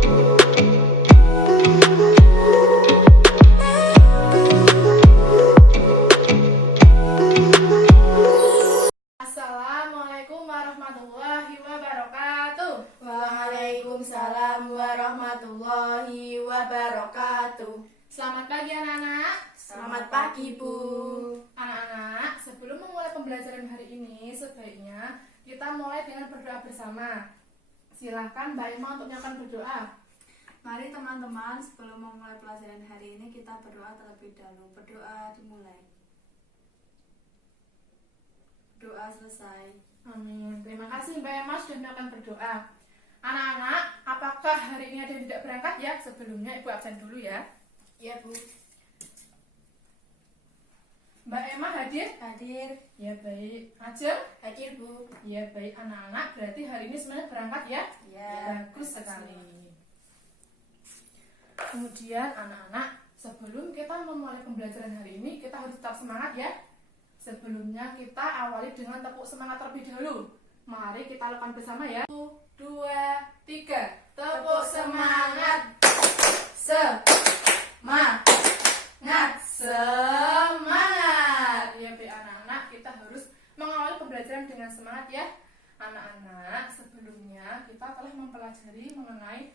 Assalamualaikum warahmatullahi wabarakatuh. Waalaikumsalam warahmatullahi wabarakatuh. Selamat pagi anak-anak. Selamat pagi, Bu. Anak-anak, sebelum memulai pembelajaran hari ini, sebaiknya kita mulai dengan berdoa bersama. Silahkan Mbak Ima untuk menyampaikan berdoa. Mari teman-teman, sebelum memulai pelajaran hari ini kita berdoa terlebih dahulu. Berdoa dimulai. Doa selesai. Amin. Terima kasih Mbak Ima sudah menyampaikan berdoa. Anak-anak, apakah hari ini ada yang tidak berangkat ya? Sebelumnya Ibu absen dulu ya. Iya, Bu. Mbak Emma hadir? Hadir. Ya baik. Acil? Hadir, Bu. Ya baik anak-anak, berarti hari ini semuanya berangkat ya? Ya. Bagus sekali. Kemudian anak-anak, sebelum kita memulai pembelajaran hari ini, kita harus tetap semangat ya. Sebelumnya kita awali dengan tepuk semangat terlebih dahulu. Mari kita lakukan bersama ya. 1, 2, 3. Tepuk semangat. Semangat. Ya baik anak-anak, kita harus mengawali pembelajaran dengan semangat ya. Anak-anak, sebelumnya kita telah mempelajari mengenai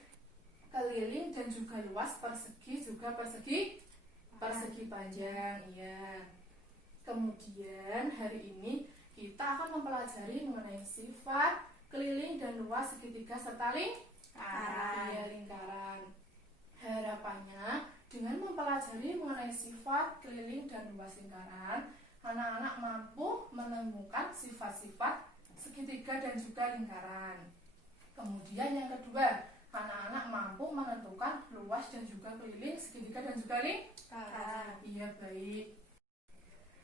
keliling dan juga luas, persegi juga persegi panjang ya. Kemudian hari ini kita akan mempelajari mengenai sifat keliling dan luas segitiga serta lingkaran. Harapannya dengan mempelajari mengenai sifat keliling dan luas lingkaran, anak-anak mampu menemukan sifat-sifat segitiga dan juga lingkaran. Kemudian yang kedua, anak-anak mampu menentukan luas dan juga keliling, segitiga dan juga lingkaran. Iya baik.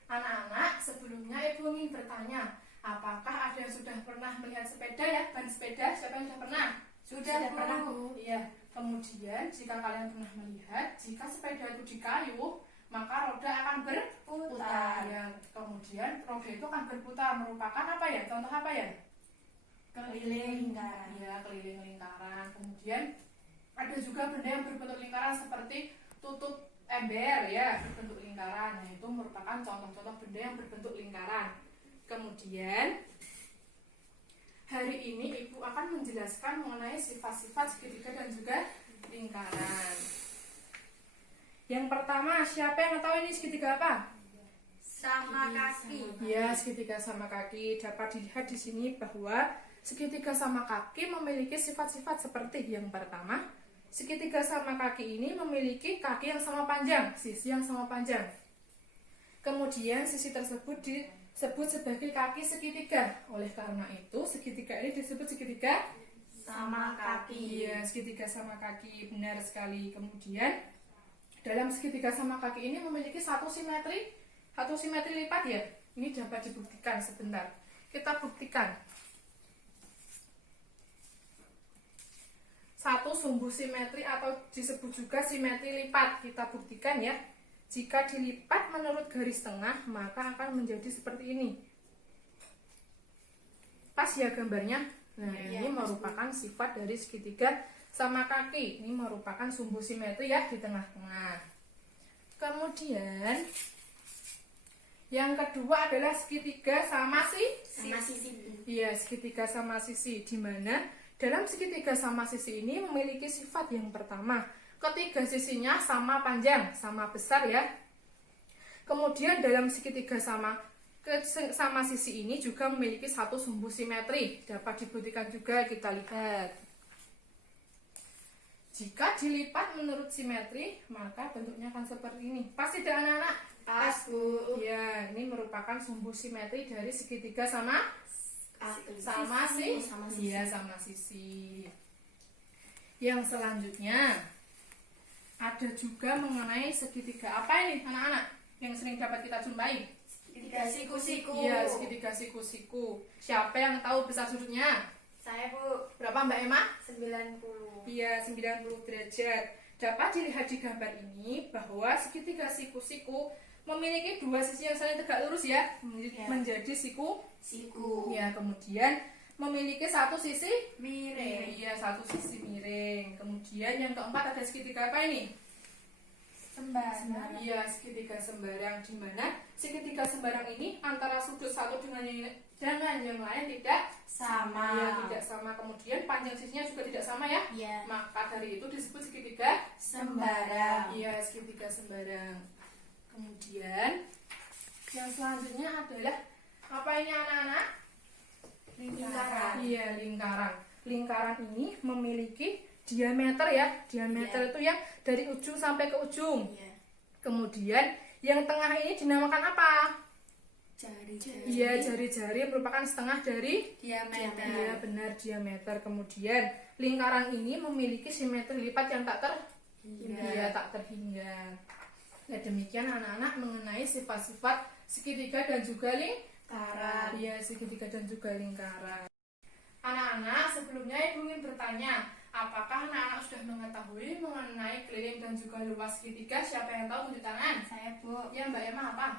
Anak-anak, sebelumnya Ibu ingin bertanya, apakah ada yang sudah pernah melihat sepeda ya? Ban sepeda, siapa yang sudah pernah? Sudah, pernah, Bu. Iya. Kemudian jika kalian pernah melihat, jika sepeda itu dikayuh, maka roda akan berputar. Ya. Kemudian roda itu akan berputar, merupakan apa ya? Contoh apa ya? Keliling lingkaran. Ya, keliling lingkaran. Kemudian ada juga benda yang berbentuk lingkaran seperti tutup ember ya, berbentuk lingkaran. Nah, itu merupakan contoh-contoh benda yang berbentuk lingkaran. Kemudian hari ini Ibu akan menjelaskan mengenai sifat-sifat segitiga dan juga lingkaran. Yang pertama, siapa yang tahu ini segitiga apa? Sama kaki. Ya, segitiga sama kaki. Dapat dilihat di sini bahwa segitiga sama kaki memiliki sifat-sifat seperti yang pertama, segitiga sama kaki ini memiliki kaki yang sama panjang, sisi yang sama panjang. Kemudian sisi tersebut disebut sebagai kaki segitiga. Oleh karena itu, segitiga ini disebut segitiga Sama kaki. Iya, segitiga sama kaki, benar sekali. Kemudian dalam segitiga sama kaki ini memiliki satu simetri lipat ya. Ini dapat dibuktikan sebentar. Kita buktikan. Satu sumbu simetri atau disebut juga simetri lipat. Kita buktikan ya. Jika dilipat menurut garis tengah, maka akan menjadi seperti ini. Pas ya gambarnya? Nah, ini merupakan sifat dari segitiga sama kaki. Ini merupakan sumbu simetri ya di tengah-tengah. Kemudian yang kedua adalah segitiga sama sisi. Iya, segitiga sama sisi, di mana dalam segitiga sama sisi ini memiliki sifat yang pertama, ketiga sisinya sama panjang, sama besar ya. Kemudian dalam segitiga sama sisi ini juga memiliki satu sumbu simetri. Dapat dibuktikan juga, kita lihat. Jika dilipat menurut simetri, maka bentuknya akan seperti ini. Pas tidak anak-anak? Pas, Bu. Ya, ini merupakan sumbu simetri dari segitiga sama sisi. Yang selanjutnya ada juga mengenai segitiga apa ini anak-anak yang sering dapat kita jumpai? Segitiga siku-siku. Iya, segitiga siku-siku. Siapa yang tahu besar sudutnya? Saya, Bu. Berapa Mbak Emma? 90. Iya, 90 derajat. Dapat dilihat di gambar ini bahwa segitiga siku-siku memiliki dua sisi yang saling tegak lurus ya, menjadi siku. Siku. Ya, kemudian memiliki satu sisi Miring. Iya, satu sisi miring. Kemudian yang keempat ada segitiga apa ini? Sembarang. Iya, segitiga sembarang, di mana segitiga sembarang ini antara sudut satu dengan yang lain tidak Sama. Iya, tidak sama. Kemudian panjang sisinya juga tidak sama ya. Iya. Maka dari itu disebut segitiga Sembarang. Iya, segitiga sembarang. Kemudian yang selanjutnya adalah apa ini anak-anak? Lingkaran. Iya, lingkaran. Lingkaran ini memiliki diameter ya. Diameter Iya. itu yang dari ujung sampai ke ujung. Iya. Kemudian yang tengah ini dinamakan apa? Jari-jari. Iya, jari-jari merupakan setengah dari Diameter. Iya, benar, diameter. Kemudian lingkaran ini memiliki simetri lipat yang tak terhingga. Ya, demikian anak-anak mengenai sifat-sifat segitiga dan juga lingkaran. Iya, segitiga dan juga lingkaran. Anak-anak, sebelumnya Ibu ingin bertanya, apakah anak-anak sudah mengetahui mengenai keliling dan juga luas segitiga? Siapa yang tahu, tunjuk tangan? Saya, Bu. Ya, Mbak Emma apa?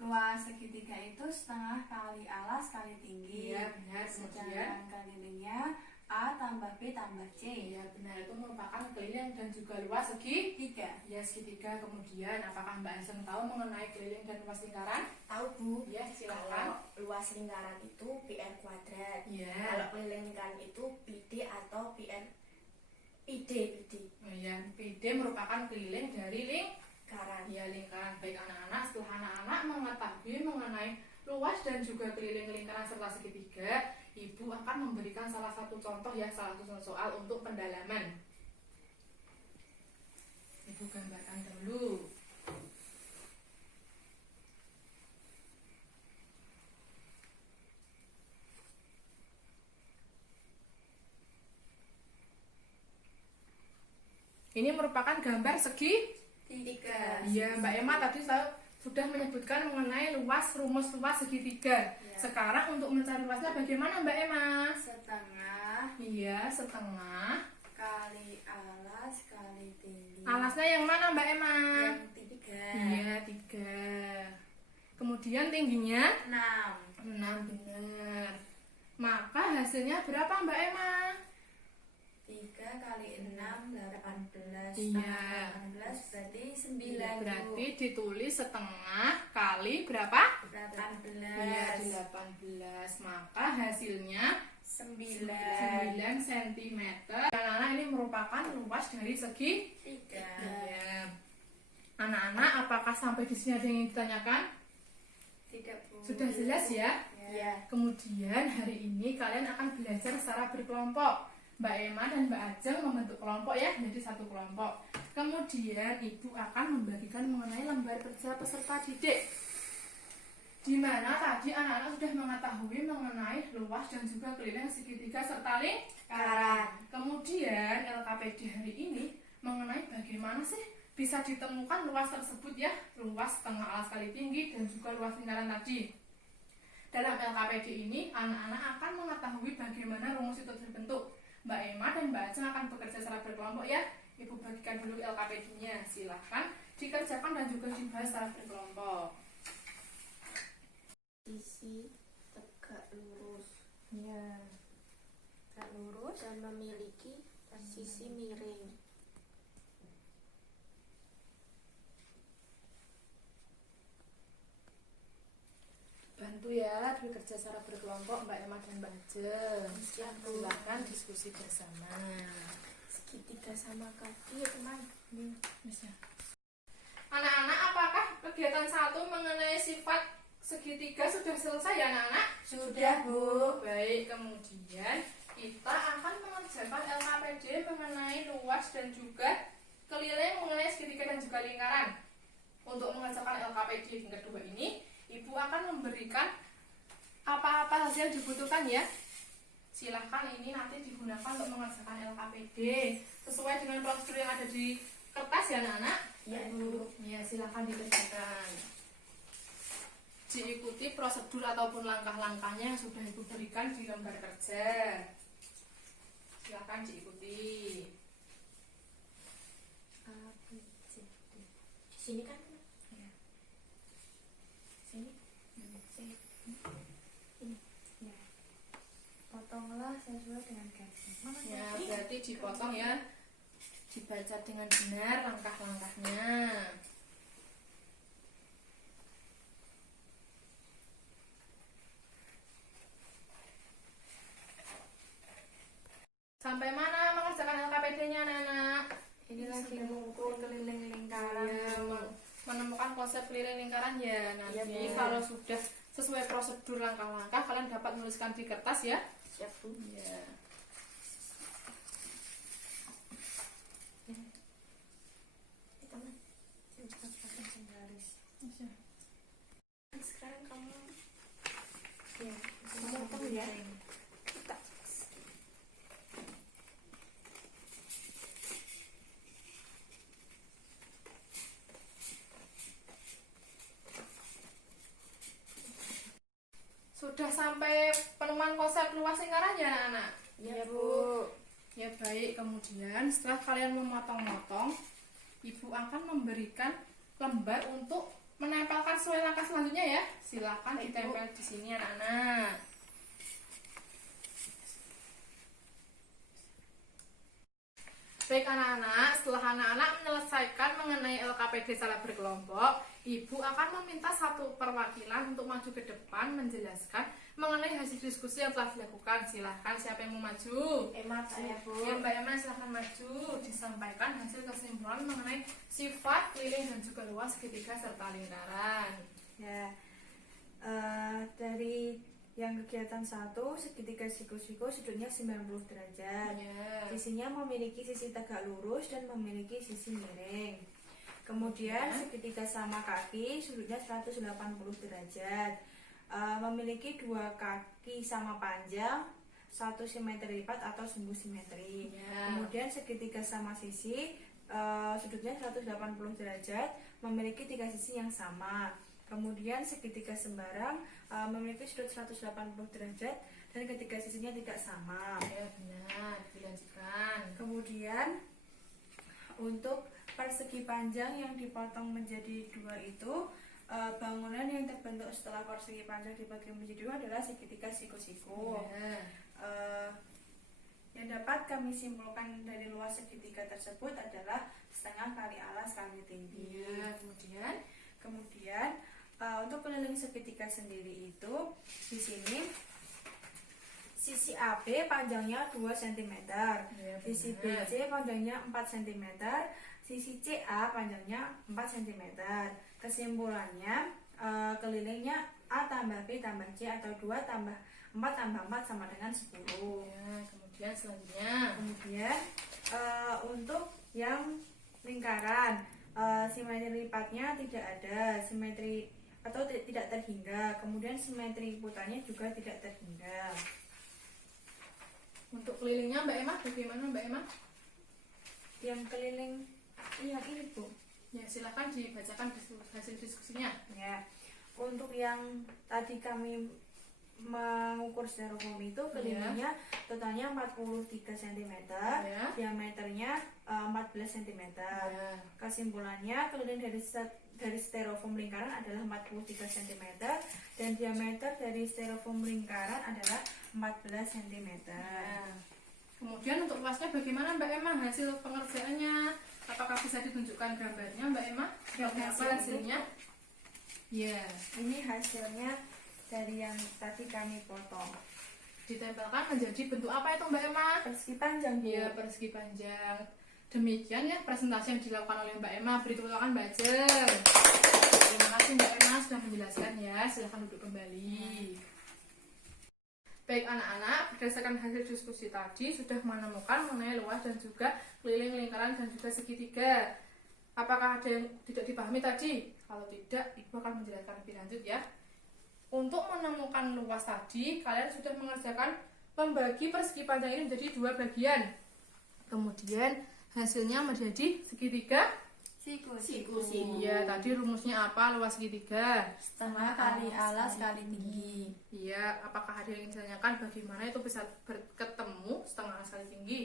Luas segitiga itu setengah kali alas kali tinggi. Iya, benar. Kemudian Sedangkan kelilingnya A tambah B tambah C. iya, benar, itu merupakan keliling dan juga luas segitiga. 3. Ya, segitiga. Kemudian apakah Mbak Aseng tahu mengenai keliling dan luas lingkaran? Tahu Bu, Ya, silakan. kalau luas lingkaran itu PR kuadrat. Iya. Kalau keliling lingkaran itu PD atau PR PD. Oh iya, PD merupakan keliling dari Lingkaran. lingkaran. Baik anak-anak, setelah anak-anak mengetahui mengenai luas dan juga keliling lingkaran serta segitiga, Ibu akan memberikan salah satu contoh ya, salah satu soal untuk pendalaman. Ibu gambarkan dulu. Ini merupakan gambar segi. 3. Iya, Mbak Emma tadi sudah menyebutkan mengenai rumus luas segitiga. Iya. Sekarang untuk mencari luasnya bagaimana Mbak Emma? Setengah Iya, setengah. kali alas kali tinggi. Alasnya yang mana Mbak Emma? Yang 3. Iya, 3. Kemudian tingginya 6. 6, benar. Maka hasilnya berapa Mbak Emma? 3 kali 6 18. Iya. 18 berarti 9. Berarti ditulis setengah kali berapa? 18. Iya, 18. Maka hasilnya 9. 9 cm. Anak-anak, ini merupakan luas dari segi 3. Iya. Anak-anak, apakah sampai di sini ada yang ingin ditanyakan? Tidak, Bu. Sudah jelas ya? Ya. Kemudian hari ini kalian akan belajar secara berkelompok. Mbak Emma dan Mbak Ajeng membentuk kelompok ya, jadi satu kelompok. Kemudian Ibu akan membagikan mengenai lembar kerja peserta didik, di mana tadi anak-anak sudah mengetahui mengenai luas dan juga keliling segitiga serta lingkaran. Kemudian LKPD hari ini mengenai bagaimana sih bisa ditemukan luas tersebut ya, luas setengah alas kali tinggi dan juga luas lingkaran tadi. Dalam LKPD ini anak-anak akan mengetahui bagaimana rumus itu terbentuk. Mbak Emma dan Mbak Ajeng akan bekerja secara berkelompok ya. Ibu bagikan dulu LKPD-nya. Silahkan dikerjakan dan juga dibahas secara berkelompok. Sisi tegak lurus Ya. tegak lurus dan memiliki sisi miring. Bantu ya, bekerja secara berkelompok Mbak Emma dan Mbak Ajeng. Silahkan diskusi bersama. Segitiga sama kaki ya teman. Bisa. Anak-anak, apakah kegiatan 1 mengenai sifat segitiga sudah selesai ya anak-anak? Sudah, Bu. Baik, kemudian kita akan mengerjakan LKPD mengenai luas dan juga keliling mengenai segitiga dan juga lingkaran. Untuk mengerjakan LKPD yang kedua ini, Ibu akan memberikan apa-apa saja yang dibutuhkan ya. Silahkan ini nanti digunakan untuk mengerjakan LKPD sesuai dengan prosedur yang ada di kertas ya anak-anak. Ya Bu. Ya, silahkan dikerjakan. Diikuti prosedur ataupun langkah-langkahnya yang sudah Ibu berikan di lembar kerja. Silahkan diikuti. A, B, C, D. Di sini kan? Ya. Sini. C. Ini. Ya. Potong sesuai dengan garis. Ya, berarti dipotong ya. Dibaca dengan benar langkah-langkahnya. Sampai mana mengerjakan LKPD-nya, anak-anak? Ini lagi mengukur keliling lingkaran. Ya, menemukan konsep keliling lingkaran ya. Nanti Bu. kalau sudah sesuai prosedur langkah-langkah, kalian dapat menuliskan di kertas ya. Siap, Bu. Ya. Teman. Sekarang kamu ya, kamu tahu ya. Kita Sudah sampai penemuan konsep luas lingkaran ya, anak-anak? ya, Bu. Ya baik, kemudian setelah kalian memotong-motong, Ibu akan memberikan lembar untuk menempelkan sesuai langkah selanjutnya ya. Silakan Baik, ditempel di sini, anak-anak. Baik anak-anak, setelah anak-anak menyelesaikan mengenai LKPD secara berkelompok, Ibu akan meminta satu perwakilan untuk maju ke depan menjelaskan mengenai hasil diskusi yang telah dilakukan. Silahkan, siapa yang mau maju? Emma, saya, Bu. Ya, Mbak Emma silahkan maju. Disampaikan hasil kesimpulan mengenai sifat, keliling, dan juga luas segitiga serta lingkaran. Ya, dari yang kegiatan 1, segitiga siku-siku sudutnya 90 derajat. Ya. Sisinya memiliki sisi tegak lurus dan memiliki sisi miring. Kemudian segitiga sama kaki sudutnya 180 derajat. Memiliki 2 kaki sama panjang, 1 simetri lipat atau sumbu simetri. Ya. Kemudian segitiga sama sisi sudutnya 180 derajat, memiliki 3 sisi yang sama. Kemudian segitiga sembarang memiliki sudut 180 derajat dan ketiga sisinya tidak sama. Ya, benar. Dilanjutkan. Kemudian untuk persegi panjang yang dipotong menjadi 2 itu, bangunan yang terbentuk setelah persegi panjang dibagi menjadi 2 adalah segitiga siku-siku. Ya. Yang dapat kami simpulkan dari luas segitiga tersebut adalah setengah kali alas kali tinggi. Ya. Kemudian untuk keliling segitiga sendiri itu di sini sisi AB panjangnya 2 cm, Ya, sisi benar. BC panjangnya 4 cm, sisi CA panjangnya 4 cm. Kesimpulannya kelilingnya A tambah B tambah C atau 2 tambah 4 tambah 4 sama dengan 10. Ya, kemudian selanjutnya. Kemudian untuk yang lingkaran, simetri lipatnya tidak ada, simetri atau tidak terhingga. Kemudian simetri putarnya juga tidak terhingga. Untuk kelilingnya Mbak Emma, bagaimana Mbak Emma? Yang keliling yang ini, Bu. Ya, silakan dibacakan hasil diskusinya. Ya. Untuk yang tadi kami mengukur styrofoam itu kelilingnya totalnya 43 cm, Ya. diameternya 14 cm. Ya. Kesimpulannya keliling dari styrofoam lingkaran adalah 43 cm dan diameter dari styrofoam lingkaran adalah 14 cm. Ya. Kemudian untuk luasnya bagaimana Mbak Emma hasil pengerjaannya? Apakah bisa ditunjukkan gambarnya Mbak Emma? Seperti apa hasilnya? Ya, Ini hasilnya dari yang tadi kami potong. ditempelkan menjadi bentuk apa itu Mbak Emma? Persegi panjang, Bu. Ya, persegi panjang. Demikian ya presentasi yang dilakukan oleh Mbak Emma. Beri tepuk tangan Mbak Jeng. Terima kasih Mbak Emma sudah menjelaskan ya. Silahkan duduk kembali. Baik anak-anak, berdasarkan hasil diskusi tadi sudah menemukan mengenai luas dan juga keliling lingkaran dan juga segitiga. Apakah ada yang tidak dipahami tadi? Kalau tidak, Ibu akan menjelaskan lebih lanjut ya. Untuk menemukan luas tadi, kalian sudah mengerjakan membagi persegi panjang ini menjadi 2 bagian. Kemudian hasilnya menjadi segitiga. Siku. Iya, tadi rumusnya apa luas segitiga? Setengah kali alas kali tinggi. Iya, apakah ada yang ditanyakan bagaimana itu bisa ketemu setengah alas kali tinggi?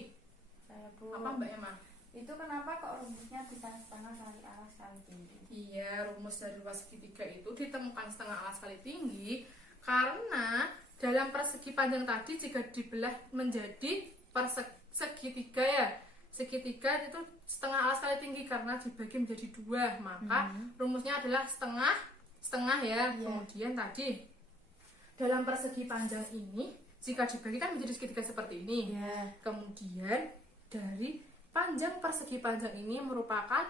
Saya, Bu. Apa Mbak Emma? Itu kenapa kok rumusnya bisa setengah kali alas kali tinggi? Iya, rumus dari luas segitiga itu ditemukan setengah alas kali tinggi karena dalam persegi panjang tadi jika dibelah menjadi segitiga ya, segitiga itu setengah alas kali tinggi karena dibagi menjadi 2, maka rumusnya adalah setengah ya. Kemudian tadi dalam persegi panjang ini jika dibagi kan menjadi segitiga seperti ini. Kemudian dari panjang persegi panjang ini merupakan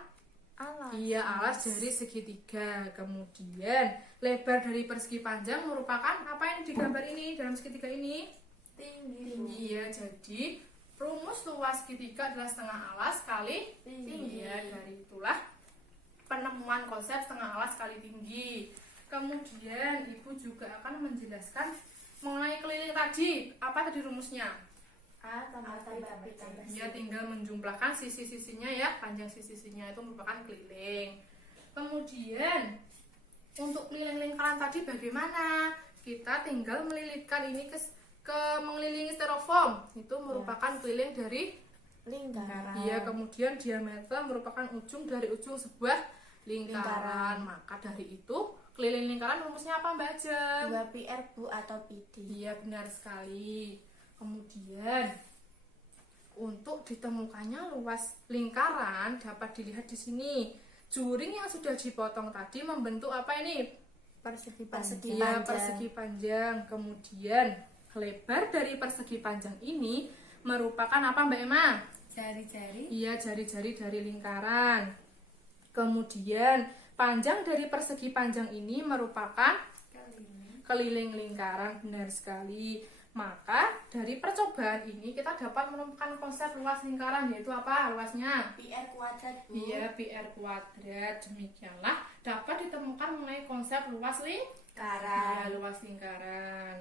alas dari segitiga. Kemudian lebar dari persegi panjang merupakan apa yang digambar ini dalam segitiga ini? Tinggi. Ya, jadi rumus luas segitiga adalah setengah alas kali tinggi. Ya, dari itulah penemuan konsep setengah alas kali tinggi. Kemudian ibu juga akan menjelaskan mengenai keliling tadi. Apa tadi rumusnya? A tambah B tambah C. Ya, tinggal menjumlahkan sisi-sisinya ya, panjang sisi-sisinya itu merupakan keliling. Kemudian untuk keliling lingkaran tadi bagaimana? Kita tinggal melilitkan ini ke mengelilingi styrofoam. Itu merupakan keliling dari Lingkaran. Iya, kemudian diameter merupakan ujung dari ujung sebuah lingkaran. Maka dari itu keliling lingkaran rumusnya apa Mbak Ajeng? 2PR Bu atau PD. Iya, benar sekali. Kemudian untuk ditemukannya luas lingkaran dapat dilihat di sini. Juring yang sudah dipotong tadi membentuk apa ini? Persegi Iya, persegi panjang. Kemudian lebar dari persegi panjang ini merupakan apa Mbak Emma? Jari-jari. Iya, jari-jari dari lingkaran. Kemudian panjang dari persegi panjang ini merupakan keliling lingkaran, benar sekali. Maka dari percobaan ini kita dapat menemukan konsep luas lingkaran, yaitu apa luasnya? PR kuadrat Bu. Iya, PR kuadrat. Demikianlah dapat ditemukan mengenai konsep luas lingkaran. Lingkaran. Luas lingkaran.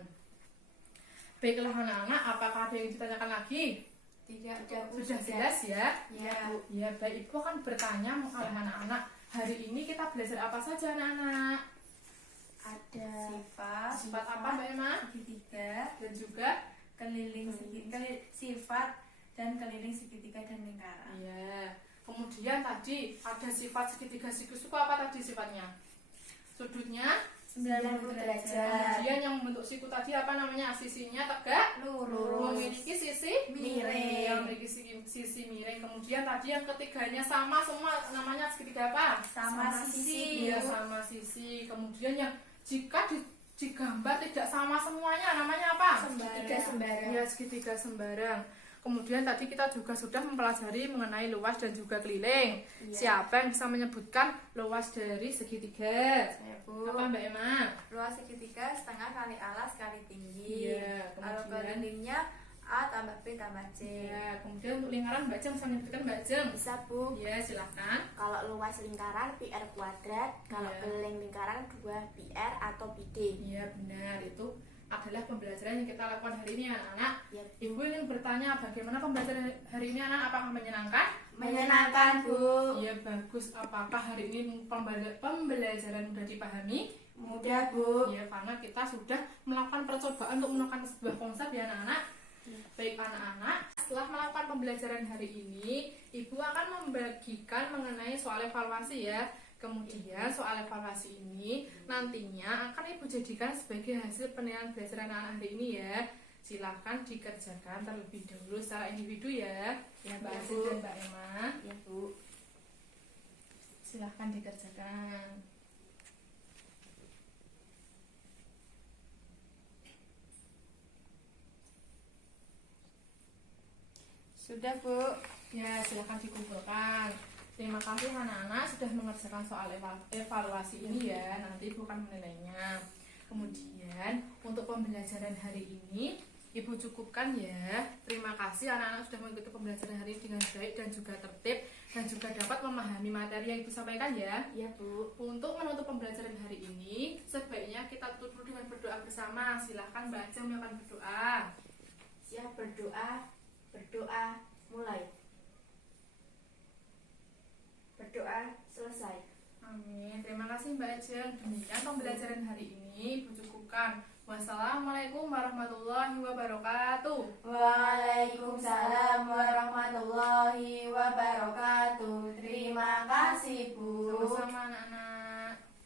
Baiklah anak-anak, apakah ada yang ditanyakan lagi? Tidak. Sudah jelas ya? Ya. Ya, baik, Ibu akan bertanya kepada anak-anak. Hari ini kita belajar apa saja anak-anak? Ada Sifat apa Mbak Emma? segitiga, Dan juga keliling sifat dan keliling segitiga dan lingkaran. iya. Kemudian tadi ada sifat segitiga siku apa tadi sifatnya? Sudutnya 90 derajat. Kemudian yang membentuk siku tadi apa namanya? Sisinya tegak, Lurus. memiliki sisi Miring. Yang memiliki sisi miring. Kemudian tadi yang ketiganya sama semua, namanya segitiga apa? Sama sisi. Iya, sama sisi. Kemudian yang jika digambar tidak sama semuanya namanya apa? Segitiga sembarang. Iya, segitiga sembarang. Kemudian tadi kita juga sudah mempelajari mengenai luas dan juga keliling. Iya. Siapa yang bisa menyebutkan luas dari segitiga? Saya Bu. Apa Mbak Emma? Luas segitiga setengah kali alas kali tinggi. Iya, Kalau kemudian kelilingnya A tambah B tambah C. ya, kemudian untuk lingkaran Mbak Jeng bisa menyebutkan Mbak Jeng? Bisa Bu. Ya, silahkan. Kalau luas lingkaran PR kuadrat, kalau Iya. keliling lingkaran 2PR atau PD. Iya, benar. Itu adalah pembelajaran yang kita lakukan hari ini anak-anak. Ya. Ibu ingin bertanya bagaimana pembelajaran hari ini anak? Apakah menyenangkan? Menyenangkan Bu. Iya, bagus. Apakah hari ini pembelajaran mudah dipahami? Mudah Bu. Ya, karena kita sudah melakukan percobaan untuk menemukan sebuah konsep ya anak-anak. Baik anak-anak, setelah melakukan pembelajaran hari ini, Ibu akan membagikan mengenai soal evaluasi ya. Kemudian soal evaluasi ini nantinya akan Ibu jadikan sebagai hasil penilaian belajar anak-anak hari ini ya. Silahkan dikerjakan terlebih dahulu secara individu ya. Ya, Mbak Bu. Aziz dan Mbak Emma. Ya Bu. Silahkan dikerjakan. Sudah Bu. Ya, silahkan dikumpulkan. Terima kasih anak-anak sudah mengerjakan soal evaluasi ini ya. Nanti Ibu akan menilainya. Kemudian untuk pembelajaran hari ini Ibu cukupkan ya. Terima kasih anak-anak sudah mengikuti pembelajaran hari ini dengan baik dan juga tertib dan juga dapat memahami materi yang Ibu sampaikan ya. Ya Bu. Untuk menutup pembelajaran hari ini, sebaiknya kita tutup dengan berdoa bersama. Silahkan Mbak Ajeng melakukan berdoa. Siap berdoa. Berdoa mulai. Berdoa selesai. Amin. Terima kasih Mbak Ajeng. Demikian pembelajaran hari ini Ibu cukupkan. Wassalamualaikum warahmatullahi wabarakatuh. Waalaikumsalam warahmatullahi wabarakatuh. Terima kasih Bu. Sama-sama anak-anak.